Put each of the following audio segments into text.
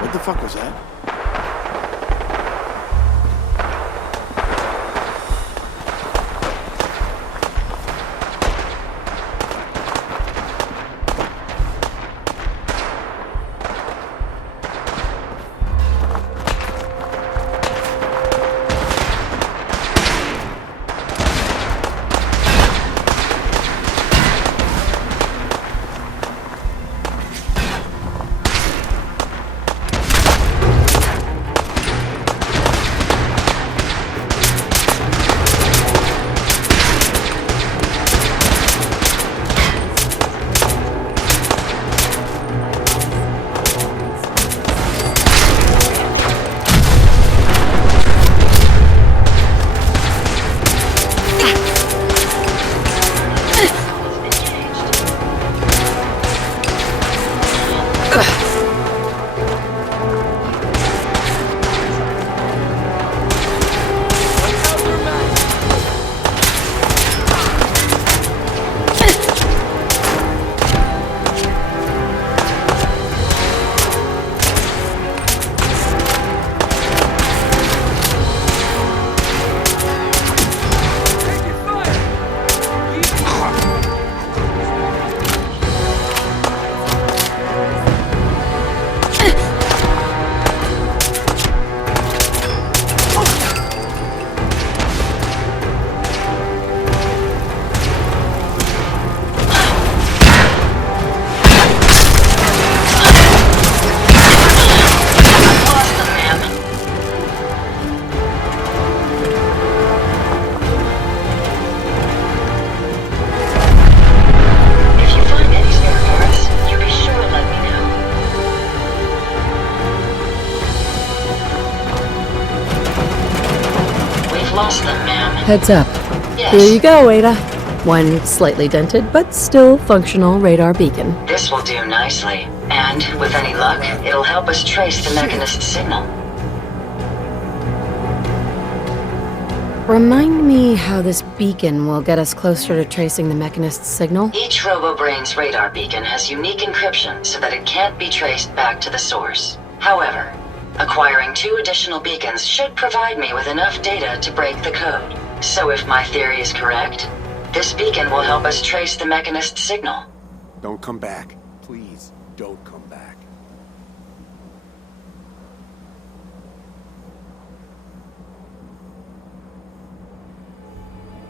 What the fuck was that? Lost them, ma'am. Heads up. Yes. Here you go, Ada. One slightly dented, but still functional radar beacon. This will do nicely. And, with any luck, it'll help us trace the mechanist's signal. Remind me how this beacon will get us closer to tracing the mechanist's signal? Each RoboBrain's radar beacon has unique encryption so that it can't be traced back to the source. However, acquiring 2 additional beacons should provide me with enough data to break the code. So if my theory is correct, this beacon will help us trace the mechanist's signal. Don't come back. Please, don't come back.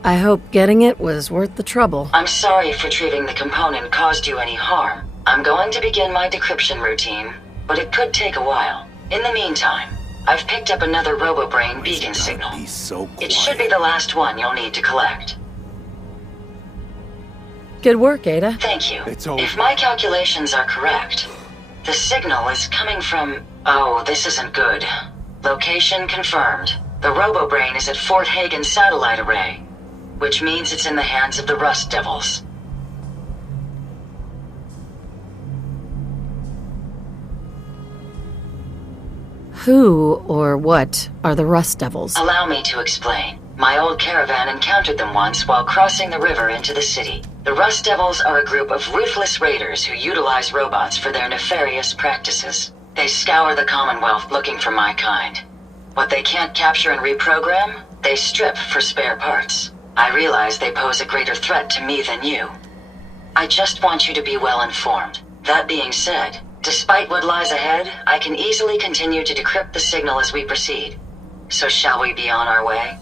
I hope getting it was worth the trouble. I'm sorry if retrieving the component caused you any harm. I'm going to begin my decryption routine, but it could take a while. In the meantime, I've picked up another RoboBrain beacon signal. He's so quiet. It should be the last one you'll need to collect. Good work, Ada. Thank you. It's over. If my calculations are correct, the signal is coming from... Oh, this isn't good. Location confirmed. The RoboBrain is at Fort Hagen Satellite Array, which means it's in the hands of the Rust Devils. Who or what are the Rust Devils? Allow me to explain. My old caravan encountered them once while crossing the river into the city. The Rust Devils are a group of ruthless raiders who utilize robots for their nefarious practices. They scour the Commonwealth looking for my kind. What they can't capture and reprogram, they strip for spare parts. I realize they pose a greater threat to me than you. I just want you to be well informed. That being said, despite what lies ahead, I can easily continue to decrypt the signal as we proceed. So shall we be on our way?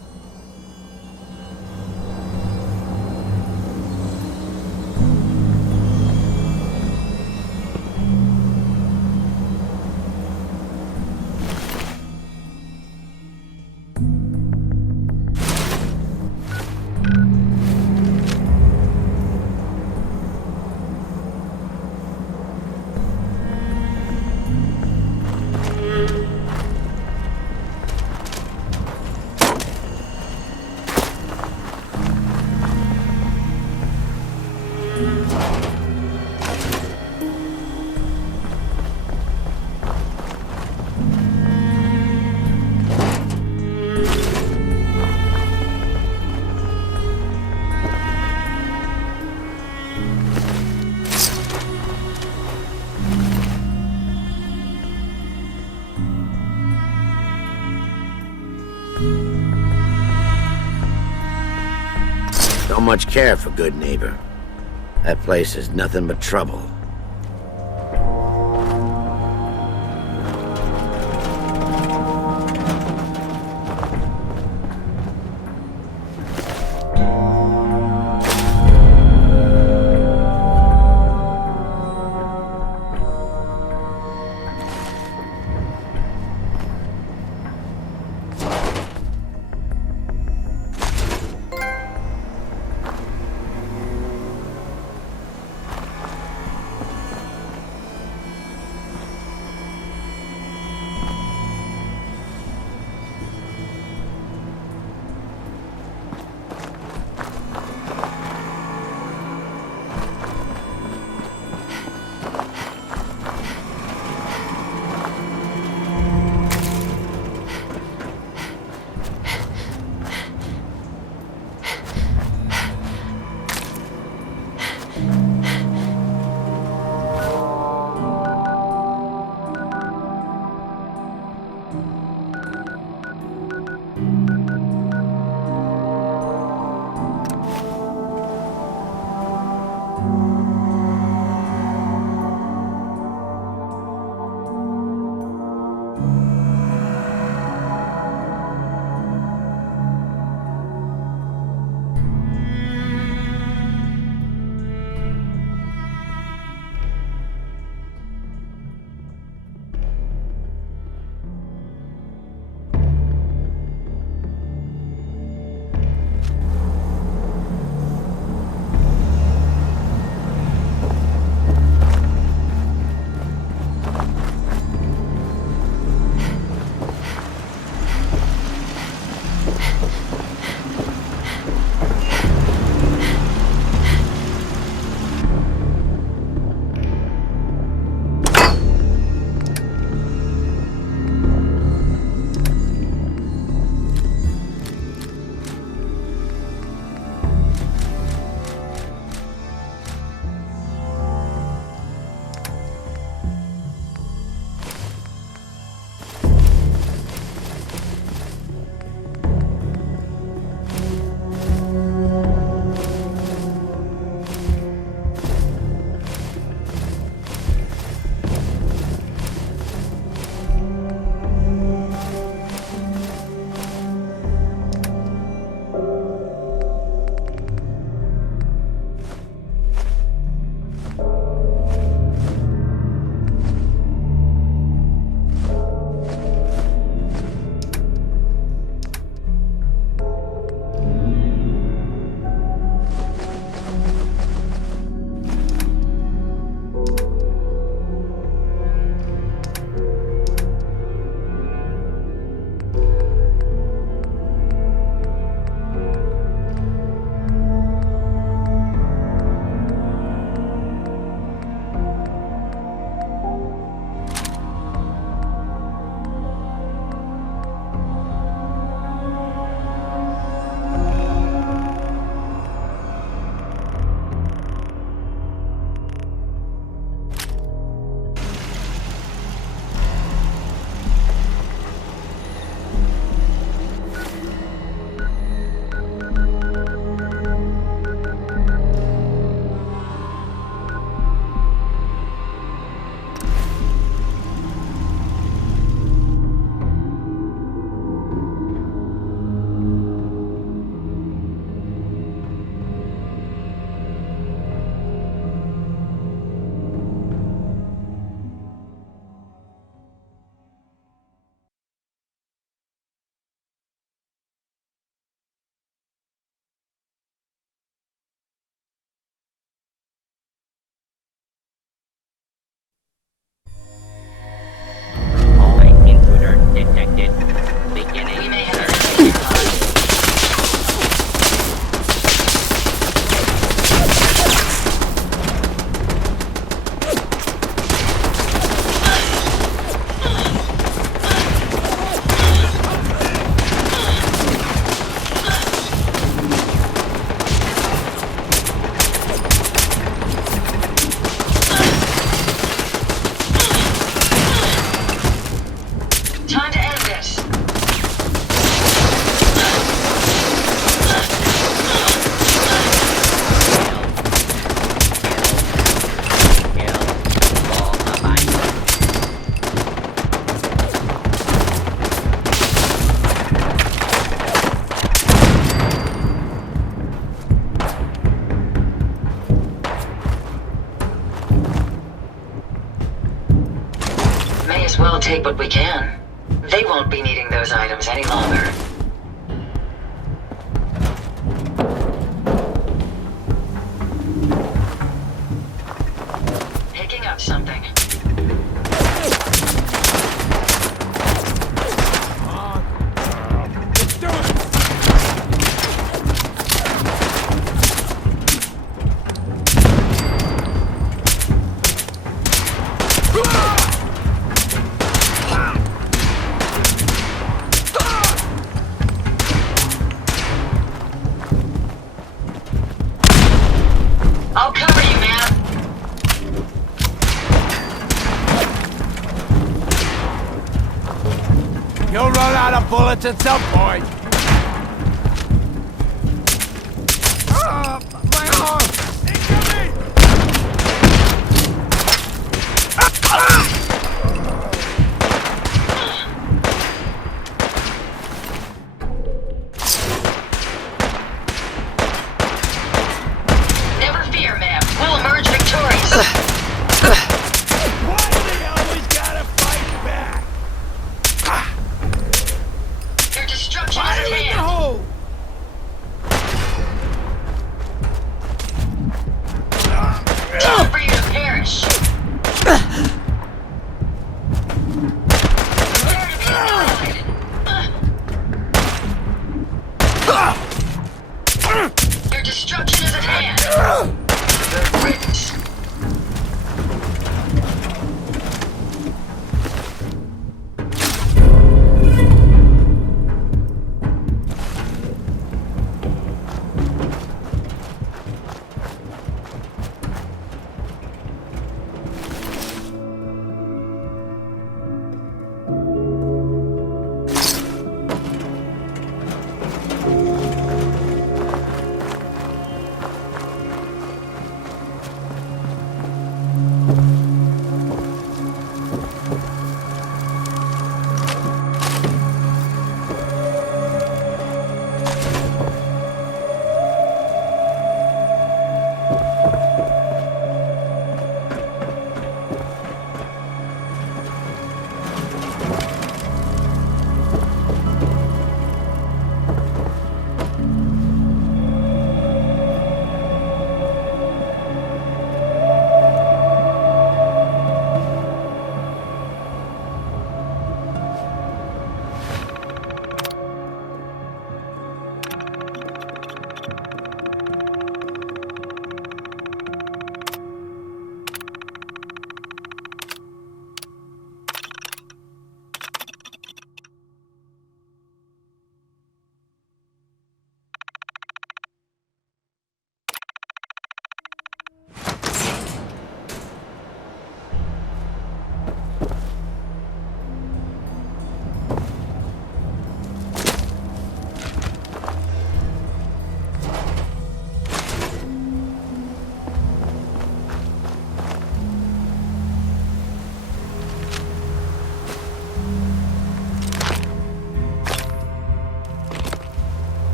much care for good neighbor. That place is nothing but trouble. take what we can. They won't be needing those items any longer. Picking up something. I'll cover you, man. You'll run out of bullets at some point. My arm! Incoming! Never fear, ma'am. We'll emerge victorious. Why do they always gotta fight back? Their destruction is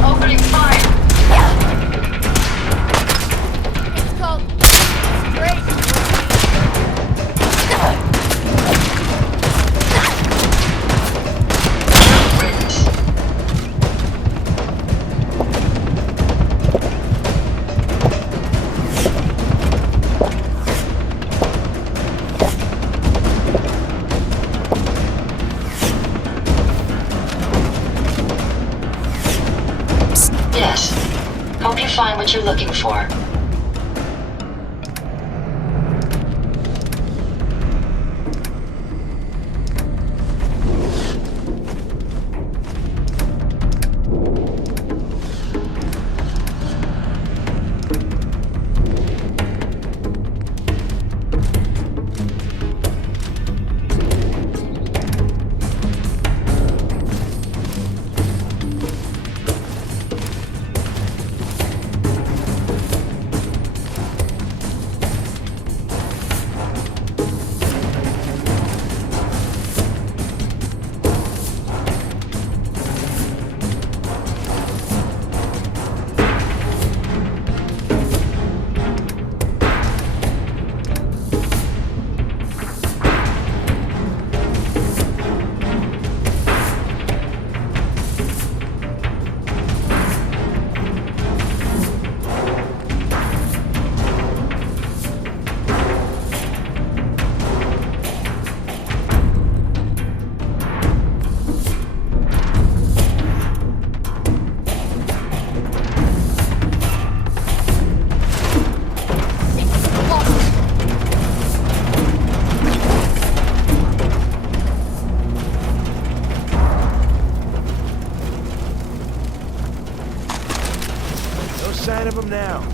Opening fire! It's called great. Yes. Hope you find what you're looking for. No sign of him now.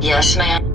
Yes, ma'am?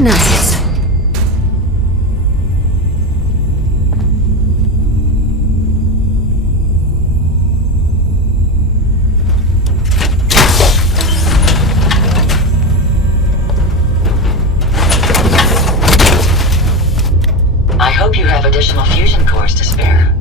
Nice. I hope you have additional fusion cores to spare.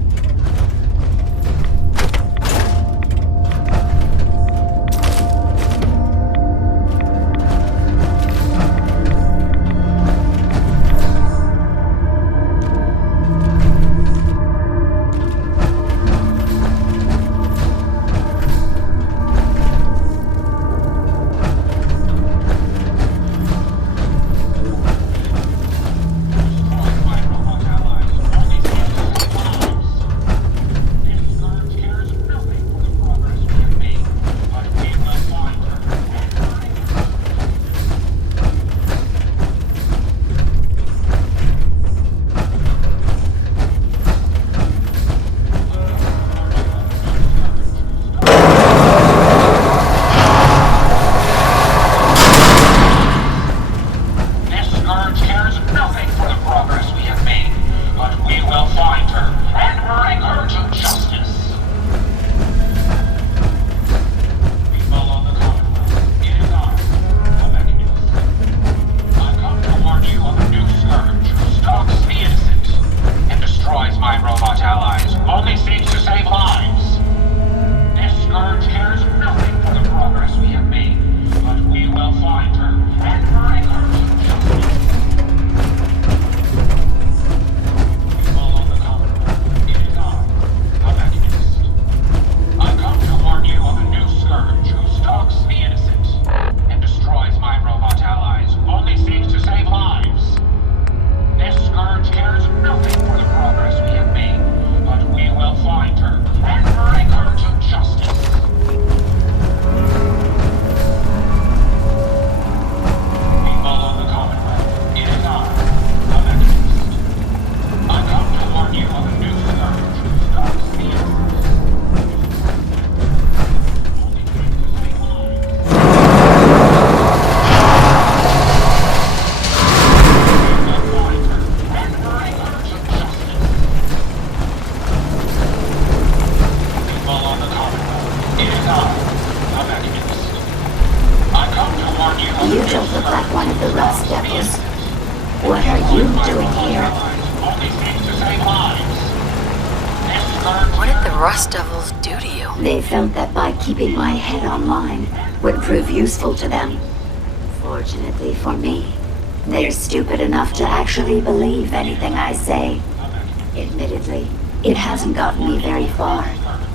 You don't look like one of the Rust Devils. What are you doing here? What did the Rust Devils do to you? They felt that by keeping my head online would prove useful to them. Fortunately for me, they're stupid enough to actually believe anything I say. Admittedly, it hasn't gotten me very far,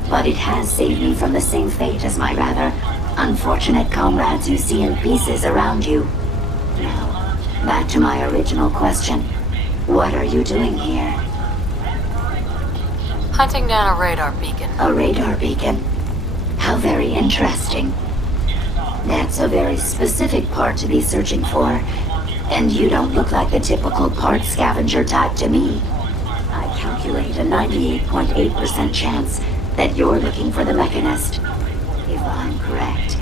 but it has saved me from the same fate as my rather unfortunate comrades you see in pieces around you. Now, Back to my original question. What are you doing here? Hunting down a radar beacon. A radar beacon? How very interesting. That's a very specific part to be searching for. And you don't look like the typical part scavenger type to me. I calculate a 98.8% chance that you're looking for the mechanist. If I'm correct,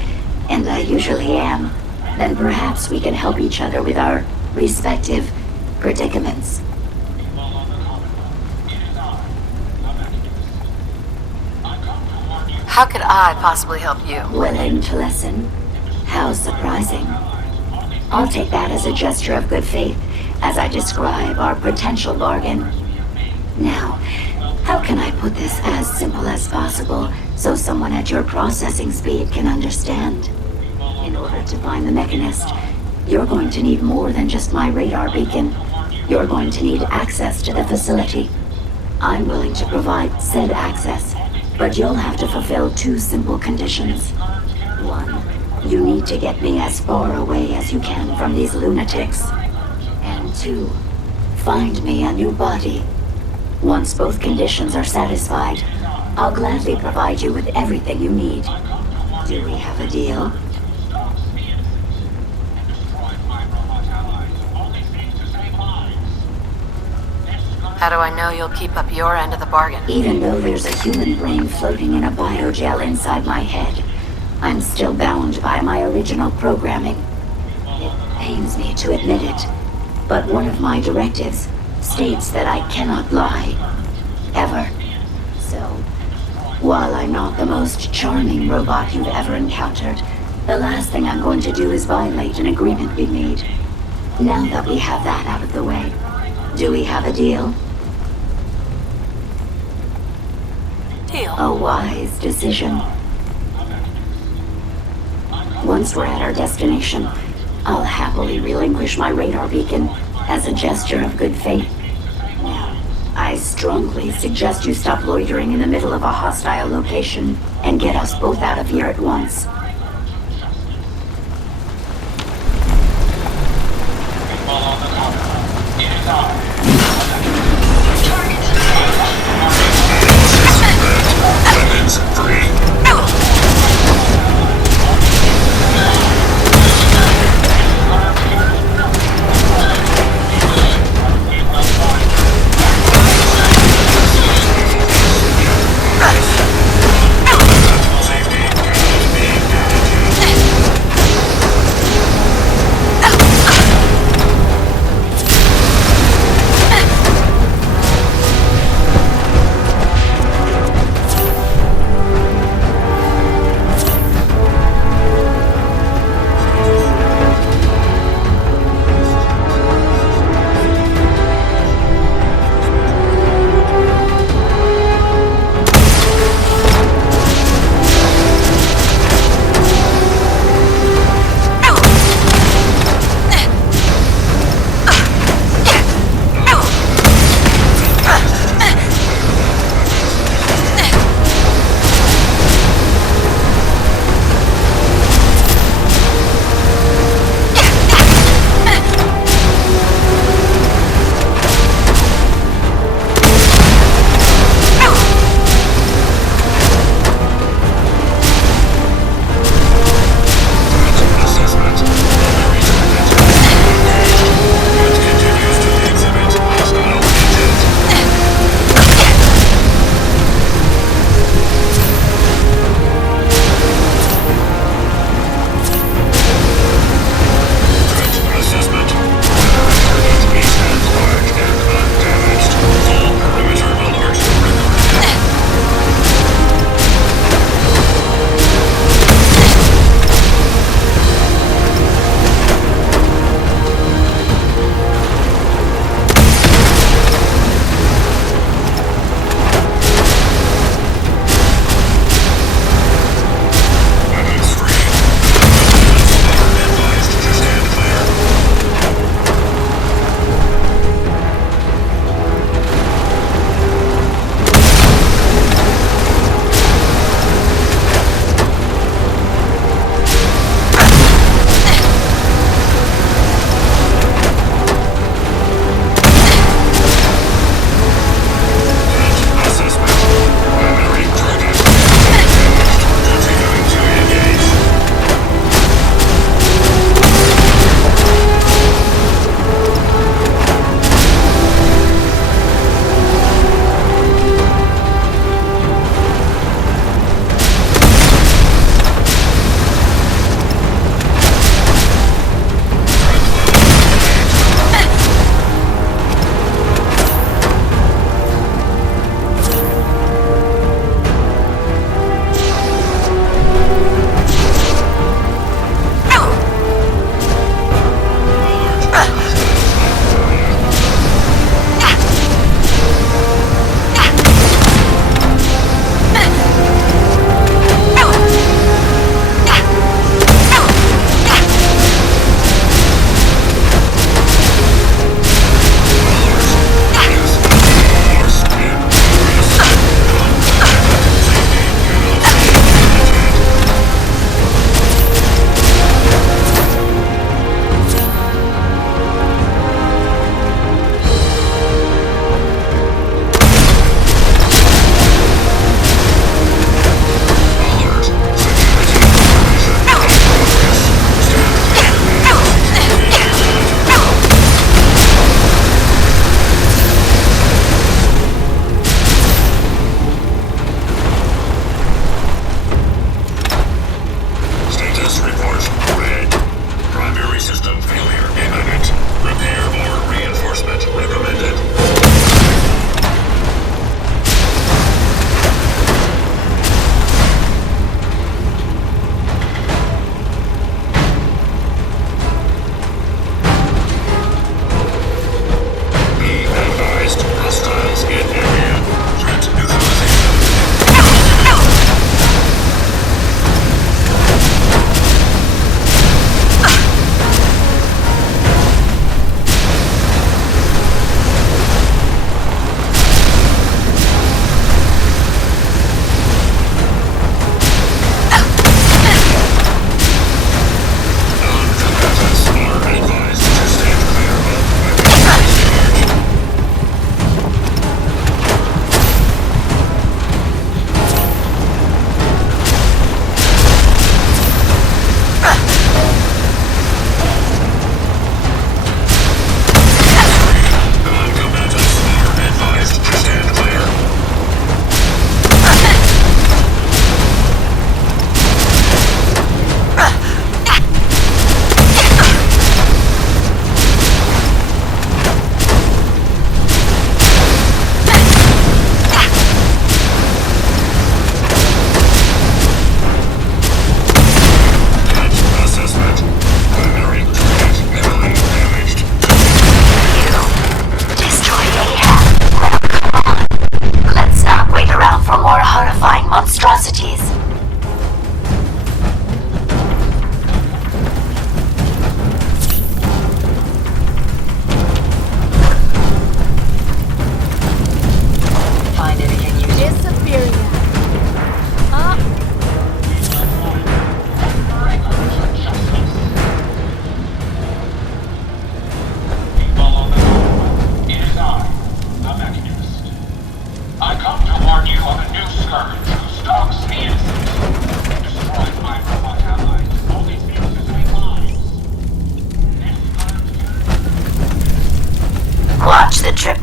and I usually am, then perhaps we can help each other with our respective predicaments. How could I possibly help you? Willing to listen? How surprising. I'll take that as a gesture of good faith as I describe our potential bargain. Now, how can I put this as simple as possible so someone at your processing speed can understand? In order to find the mechanist, you're going to need more than just my radar beacon. You're going to need access to the facility. I'm willing to provide said access, but you'll have to fulfill two simple conditions. One, you need to get me as far away as you can from these lunatics. And two, find me a new body. Once both conditions are satisfied, I'll gladly provide you with everything you need. Do we have a deal? How do I know you'll keep up your end of the bargain? Even though there's a human brain floating in a biogel inside my head, I'm still bound by my original programming. It pains me to admit it, but one of my directives states that I cannot lie. Ever. So, while I'm not the most charming robot you've ever encountered, the last thing I'm going to do is violate an agreement we made. Now that we have that out of the way, do we have a deal? Deal. A wise decision. Once we're at our destination, I'll happily relinquish my radar beacon as a gesture of good faith. Now, I strongly suggest you stop loitering in the middle of a hostile location and get us both out of here at once. Weapons free.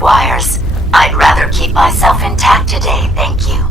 wires. I'd rather keep myself intact today, thank you.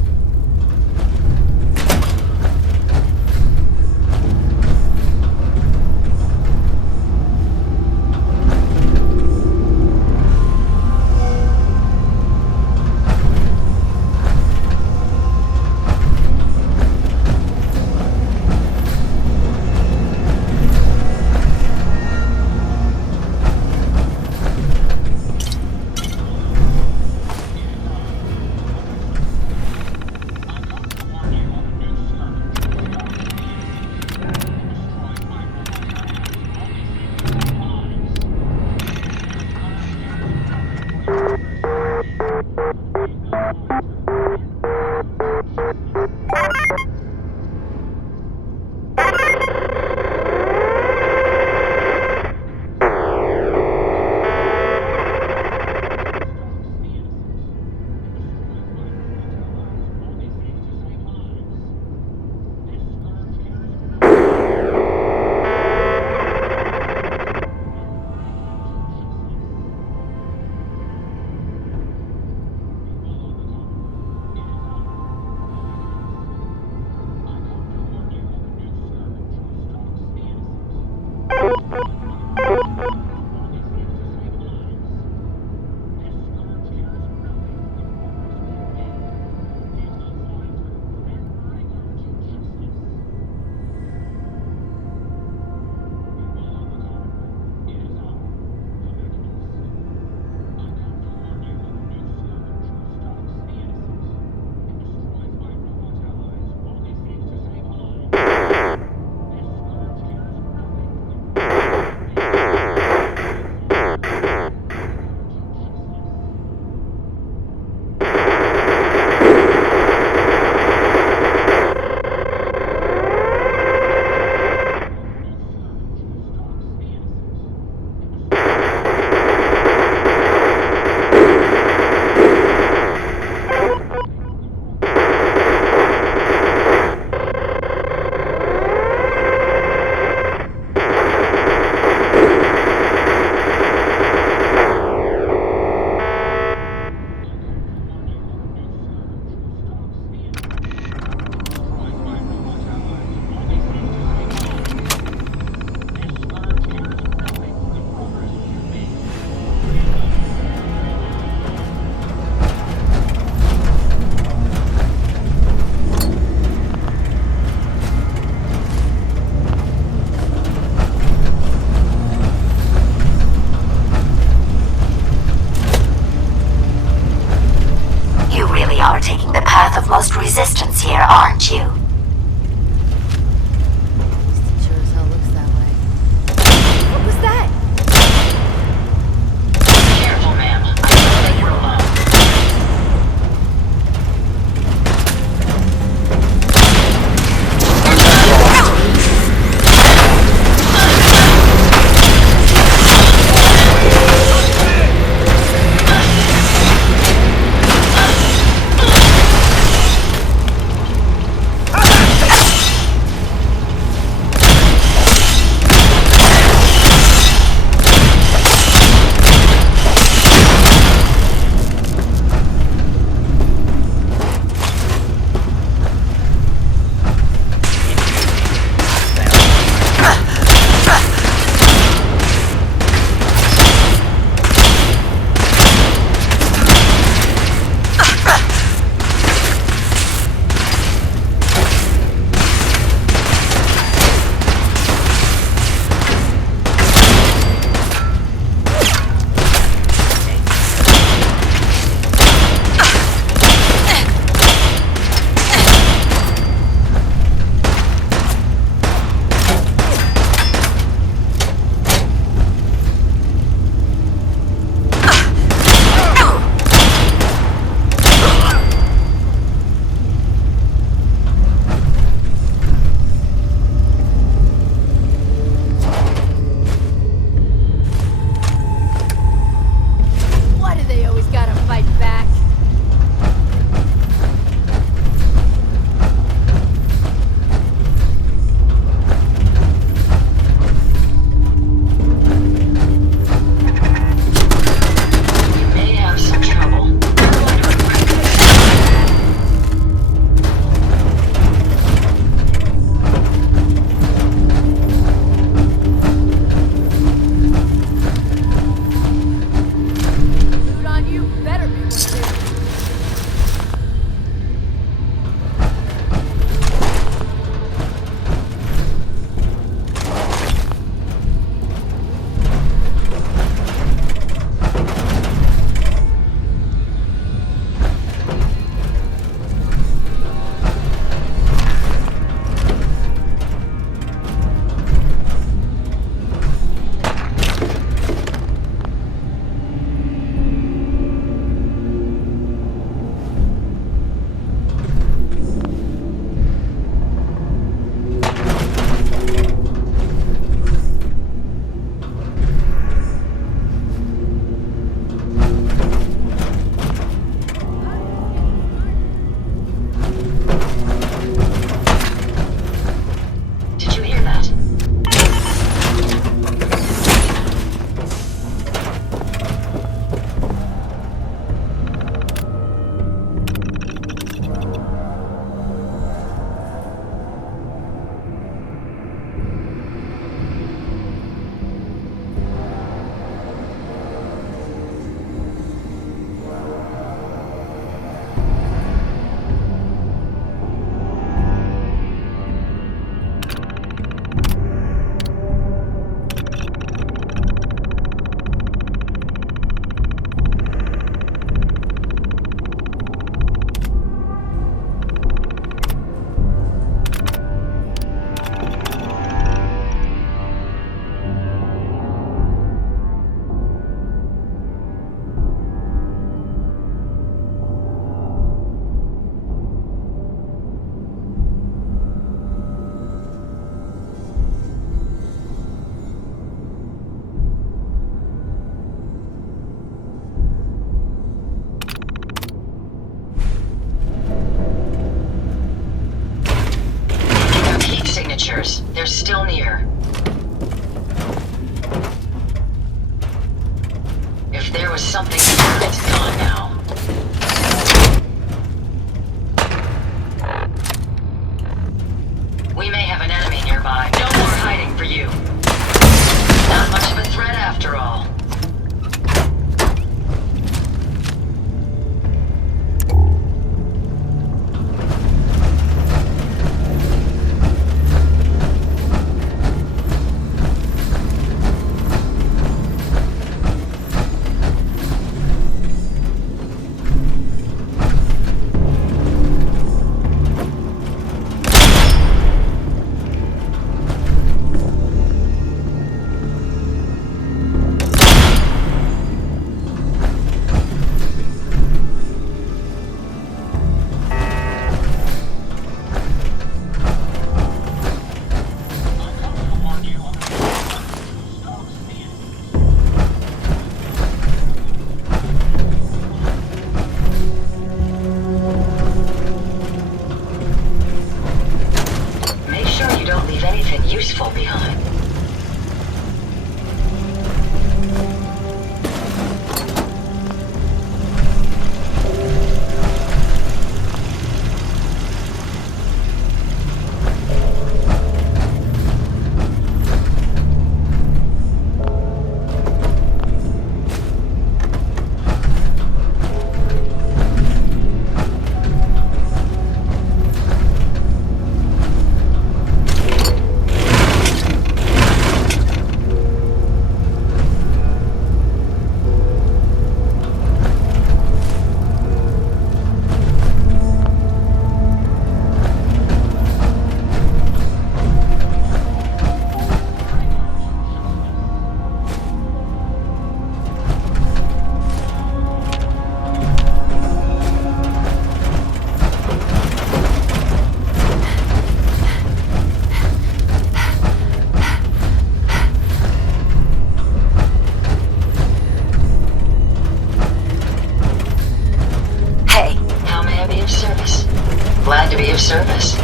Most resistance here, aren't you? Sure as hell looks that way. What was that? Careful, ma'am. I know that you're alone. raiders. They're still near. If there was something here, it's gone now. We may have an enemy nearby. No more hiding for you. Not much of a threat after all. Useful behind. Glad to be of service.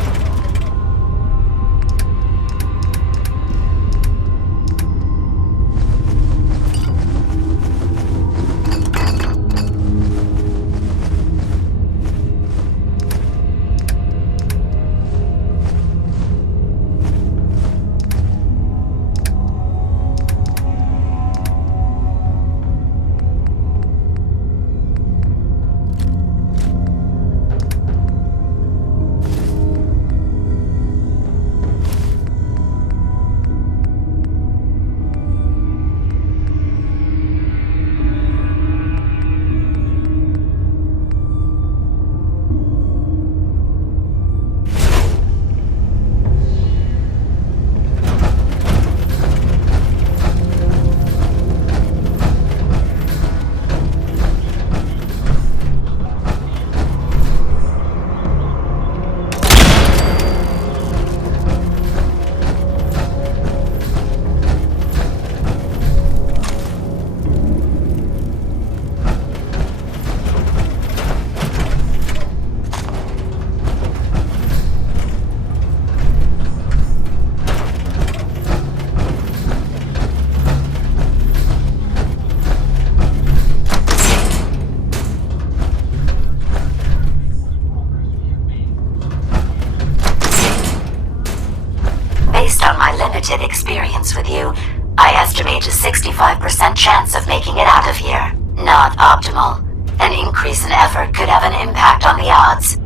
Based on my limited experience with you, I estimate a 65% chance of making it out of here. Not optimal. An increase in effort could have an impact on the odds.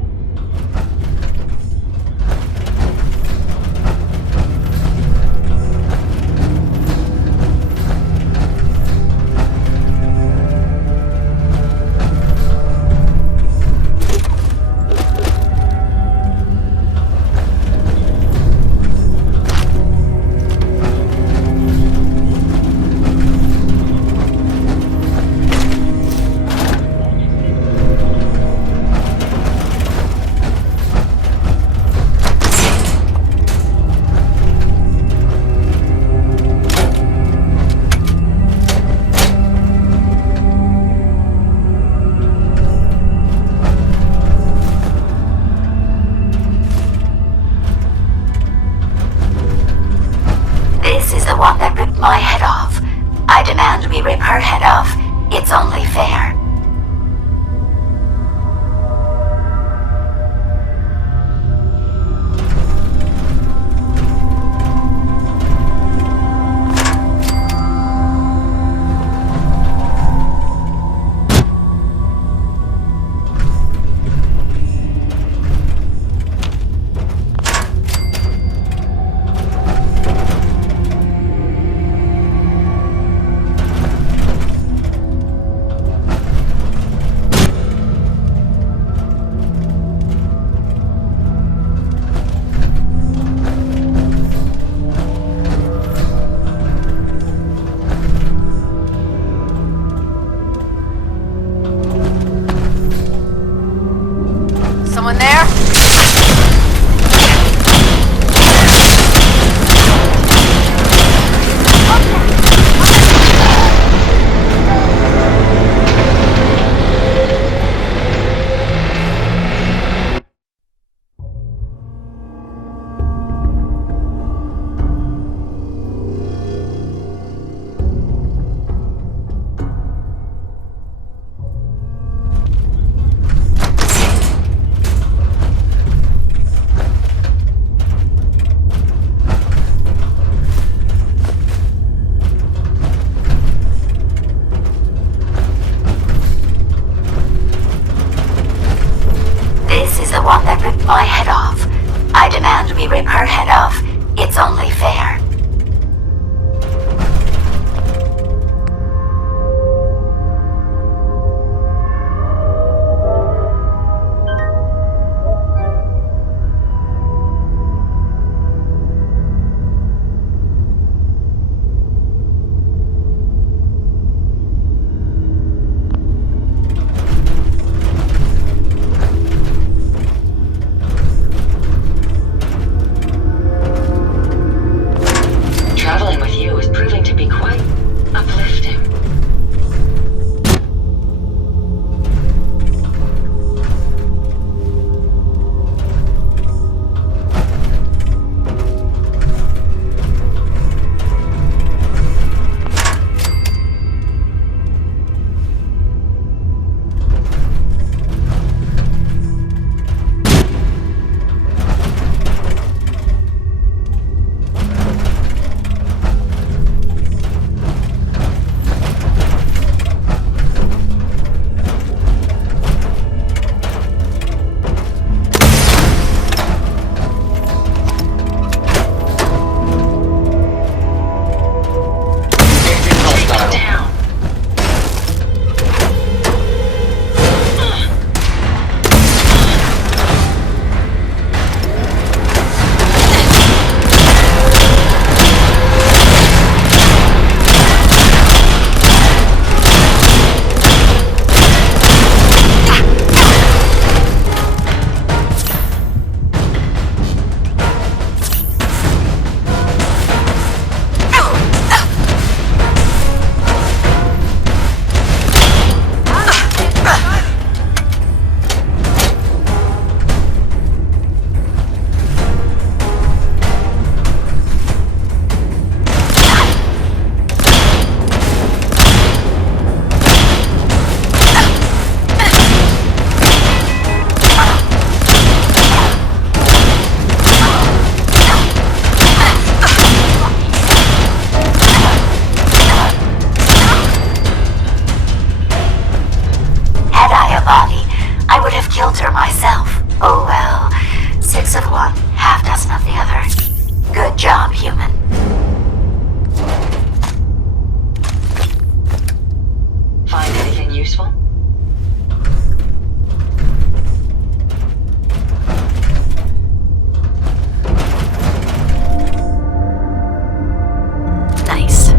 my head off. I demand we rip her head off. It's only fair. Traveling with you is proving to be quite uplifting. Down. Had I a body, I would have killed her myself. Oh well. 6 of one, half dozen of the other. Good job, human. Find anything useful? Nice.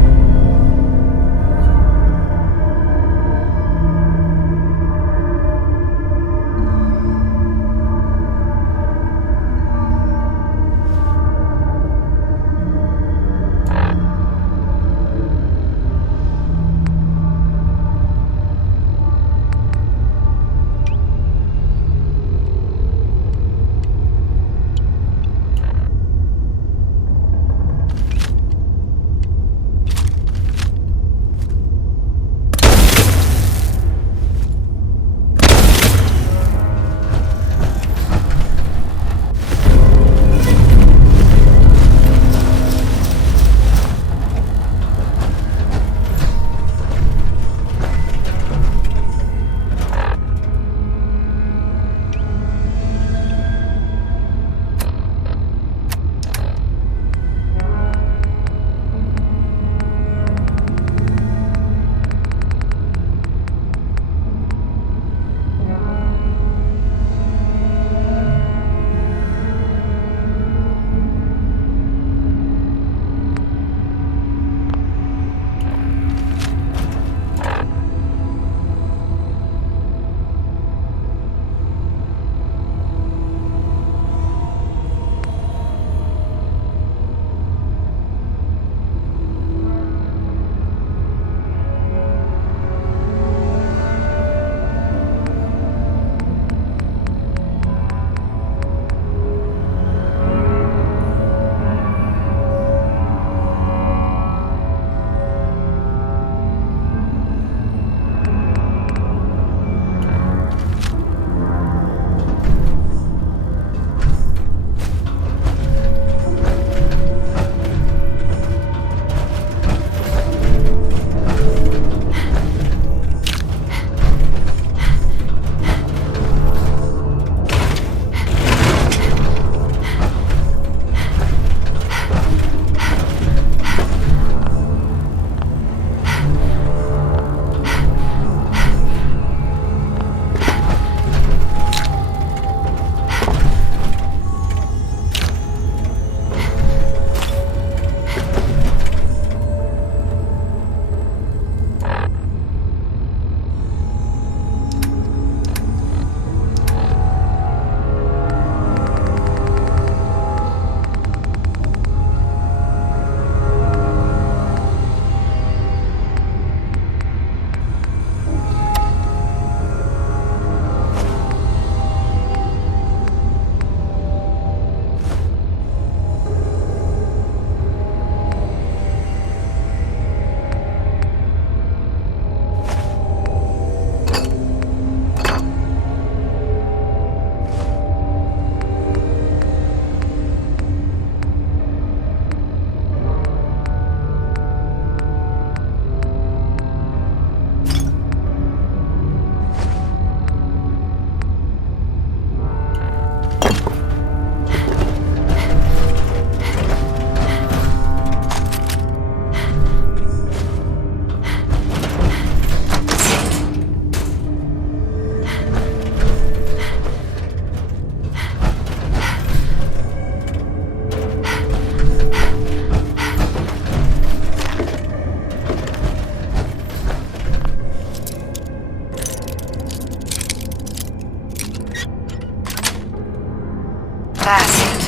That's it.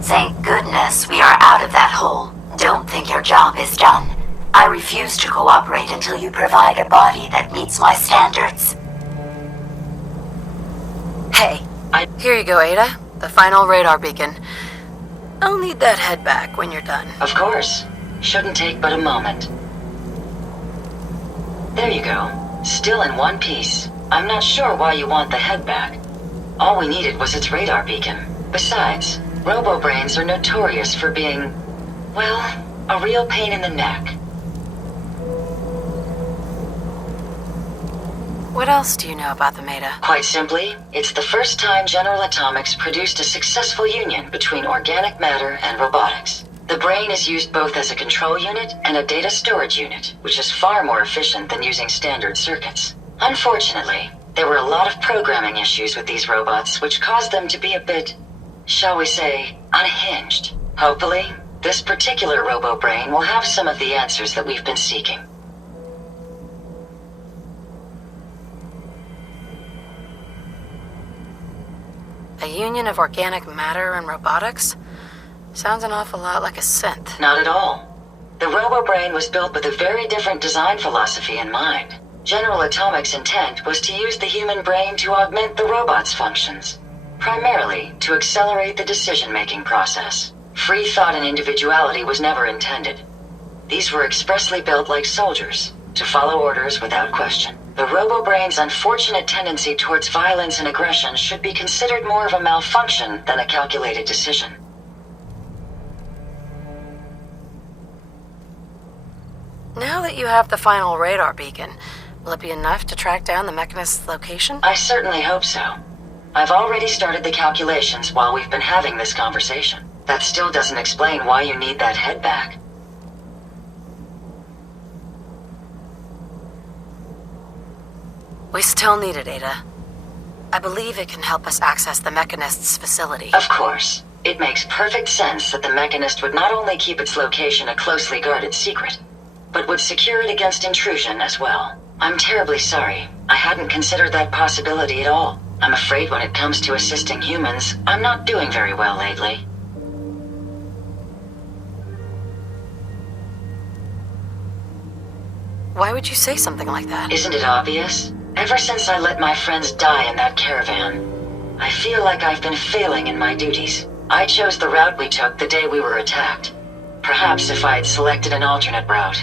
Thank goodness we are out of that hole. Don't think your job is done. I refuse to cooperate until you provide a body that meets my standards. Hey, here you go, Ada. The final radar beacon. I'll need that head back when you're done. Of course. Shouldn't take but a moment. There you go. Still in one piece. I'm not sure why you want the head back. All we needed was its radar beacon. Besides, robo-brains are notorious for being, well, a real pain in the neck. What else do you know about the Meta? Quite simply, it's the first time General Atomics produced a successful union between organic matter and robotics. The brain is used both as a control unit and a data storage unit, which is far more efficient than using standard circuits. Unfortunately, there were a lot of programming issues with these robots, which caused them to be a bit, shall we say, unhinged. Hopefully, this particular robo-brain will have some of the answers that we've been seeking. A union of organic matter and robotics? Sounds an awful lot like a synth. Not at all. The robo-brain was built with a very different design philosophy in mind. General Atomics' intent was to use the human brain to augment the robot's functions, primarily to accelerate the decision-making process. Free thought and individuality was never intended. These were expressly built like soldiers, to follow orders without question. The robo-brain's unfortunate tendency towards violence and aggression should be considered more of a malfunction than a calculated decision. Now that you have the final radar beacon, will it be enough to track down the Mechanist's location? I certainly hope so. I've already started the calculations while we've been having this conversation. That still doesn't explain why you need that head back. We still need it, Ada. I believe it can help us access the Mechanist's facility. Of course. It makes perfect sense that the Mechanist would not only keep its location a closely guarded secret, but would secure it against intrusion as well. I'm terribly sorry. I hadn't considered that possibility at all. I'm afraid when it comes to assisting humans, I'm not doing very well lately. Why would you say something like that? Isn't it obvious? Ever since I let my friends die in that caravan, I feel like I've been failing in my duties. I chose the route we took the day we were attacked. Perhaps if I had selected an alternate route,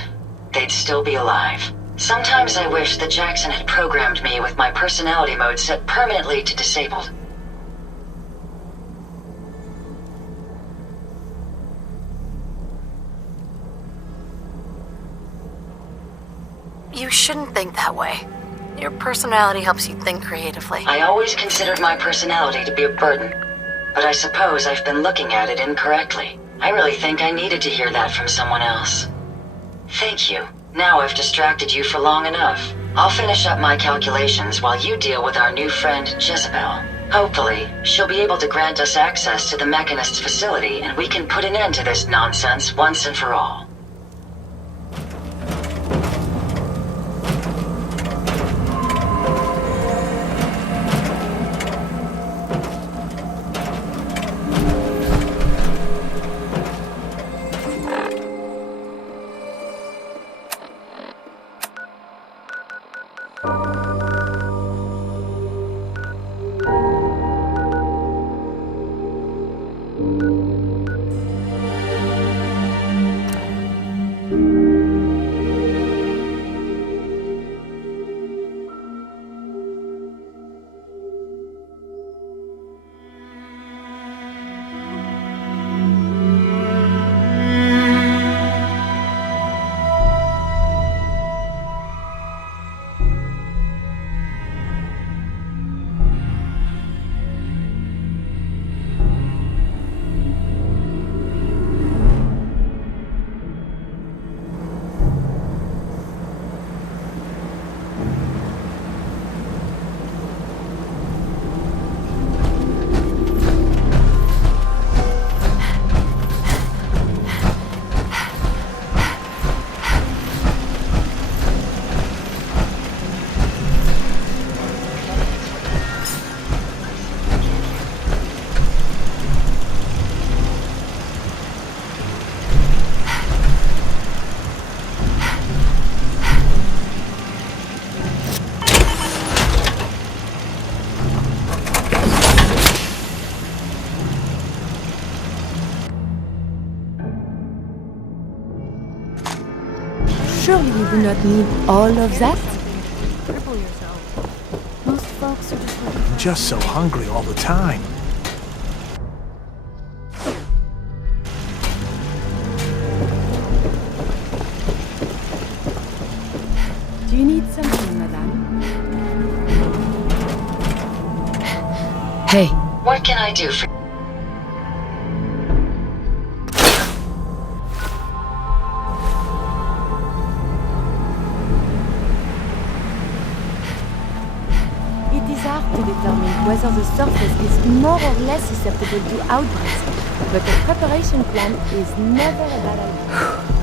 they'd still be alive. Sometimes I wish that Jackson had programmed me with my personality mode set permanently to disabled. You shouldn't think that way. Your personality helps you think creatively. I always considered my personality to be a burden, but I suppose I've been looking at it incorrectly. I really think I needed to hear that from someone else. Thank you. Now I've distracted you for long enough. I'll finish up my calculations while you deal with our new friend, Jezebel. Hopefully, she'll be able to grant us access to the Mechanist's facility and we can put an end to this nonsense once and for all. Surely you do not need all of that? Cripple yourself. Most folks are just looking I'm just so hungry all the time. Do you need something, madame? Hey. What can I do for... It is hard to determine whether the surface is more or less susceptible to outbreaks, but a preparation plan is never a bad idea.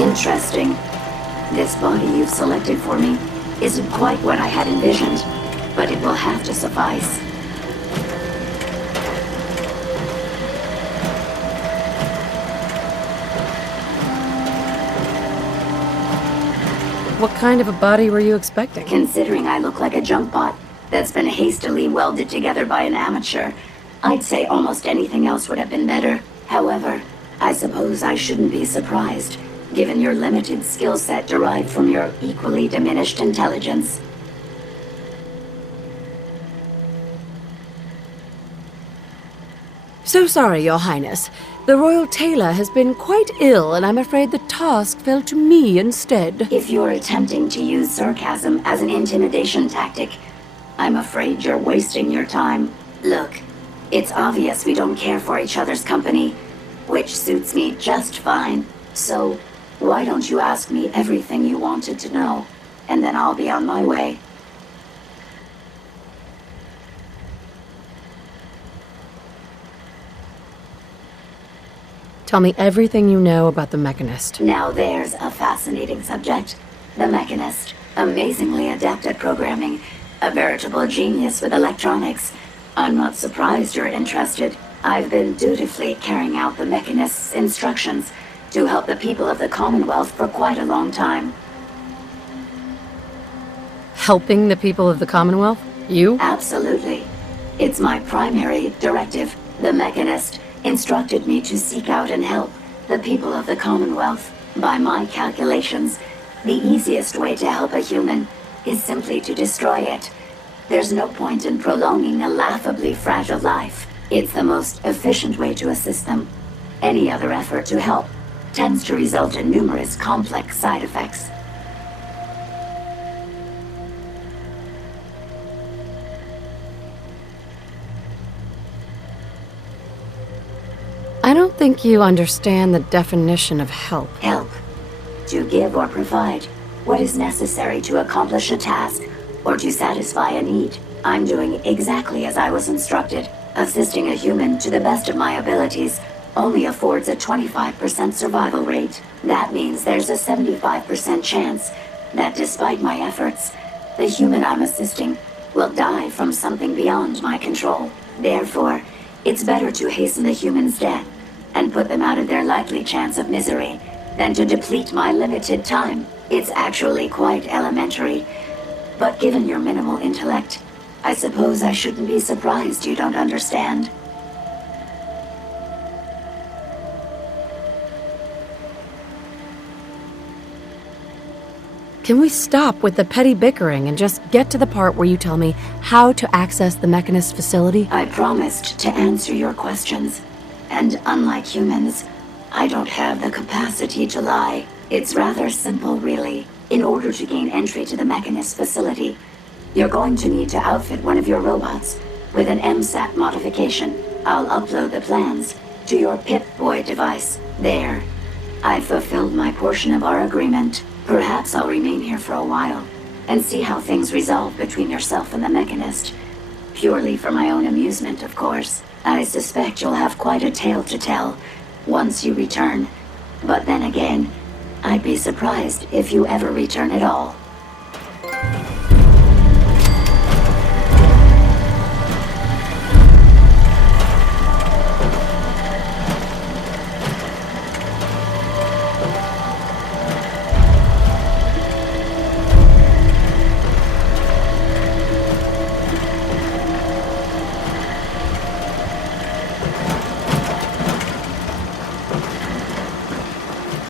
Interesting. This body you've selected for me isn't quite what I had envisioned, but it will have to suffice. What kind of a body were you expecting? Considering I look like a junk bot that's been hastily welded together by an amateur, I'd say almost anything else would have been better. However, I suppose I shouldn't be surprised, given your limited skill set derived from your equally diminished intelligence. So sorry, Your Highness. The Royal Tailor has been quite ill, and I'm afraid the task fell to me instead. If you're attempting to use sarcasm as an intimidation tactic, I'm afraid you're wasting your time. Look, it's obvious we don't care for each other's company, which suits me just fine. So, why don't you ask me everything you wanted to know, and then I'll be on my way. Tell me everything you know about the Mechanist. Now there's a fascinating subject. The Mechanist, amazingly adept at programming, a veritable genius with electronics. I'm not surprised you're interested. I've been dutifully carrying out the Mechanist's instructions to help the people of the Commonwealth for quite a long time. Helping the people of the Commonwealth? You? Absolutely. It's my primary directive. The Mechanist instructed me to seek out and help the people of the Commonwealth. By my calculations, the easiest way to help a human is simply to destroy it. There's no point in prolonging a laughably fragile life. It's the most efficient way to assist them. Any other effort to help tends to result in numerous complex side effects. I don't think you understand the definition of help. Help. To give or provide what is necessary to accomplish a task or to satisfy a need. I'm doing exactly as I was instructed. Assisting a human to the best of my abilities only affords a 25% survival rate. That means there's a 75% chance that despite my efforts, the human I'm assisting will die from something beyond my control. Therefore, it's better to hasten the human's death and put them out of their likely chance of misery than to deplete my limited time. It's actually quite elementary, but given your minimal intellect, I suppose I shouldn't be surprised you don't understand. Can we stop with the petty bickering and just get to the part where you tell me how to access the Mechanist facility? I promised to answer your questions, and unlike humans, I don't have the capacity to lie. It's rather simple, really. In order to gain entry to the Mechanist facility, you're going to need to outfit one of your robots with an MSAT modification. I'll upload the plans to your Pip-Boy device. There. I've fulfilled my portion of our agreement. Perhaps I'll remain here for a while and see how things resolve between yourself and the Mechanist. Purely for my own amusement, of course. I suspect you'll have quite a tale to tell once you return. But then again, I'd be surprised if you ever return at all.